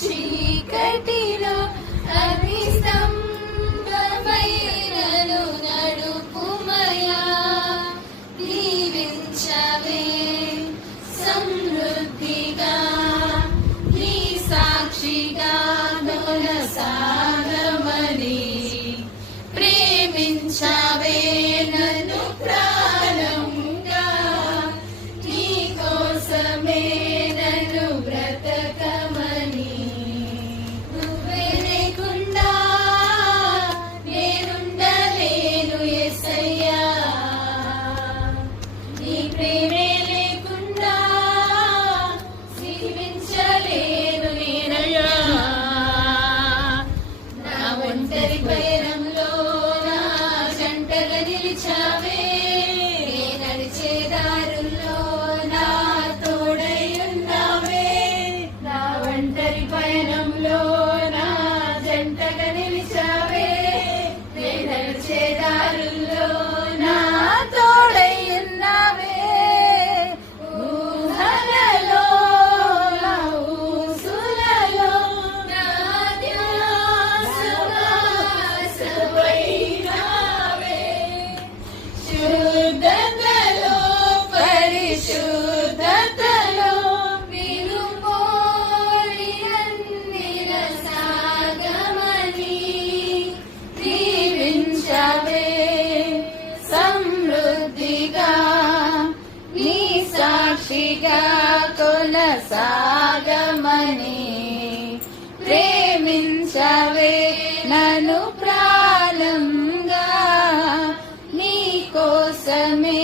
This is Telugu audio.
చీకటిలో అగ్ని స్తంభమైనను నడుపుమయా దీవించవే సమృద్ధిగా నీ సాక్షిగా కొనసాగమని ప్రేమించవే నన్ను ప్రాణంగా నీ కోసమే నన్ను బ్రతకమని నువ్వే లేకుండా నేనుండలేను యేసయ్యా నీ ప్రేమే లేకుండా జీవించలేను నేనయ్యా నా ఒంటరి పయనంలో నా జంటగా నిలిచావే నడిచే దారుల్లో నా తోడై ఉన్నావే నా ఒంటరి పయనంలో నా జంటగా నిలిచావే నడిచే దారుల్లో నా తోడై ఉన్నావే ఊహలలో నా ఊసులలో నా ధ్యాసమాసమైనావే శుద్ధతలో పరిశుద్ధతలో వినుపోలి అన్నిల సాగమని దీవించవే సమృద్ధిగా నీ సాక్షిగా కొనసాగమని ప్రేమించవే నన్ను ప్రాణంగా నీ కోసమే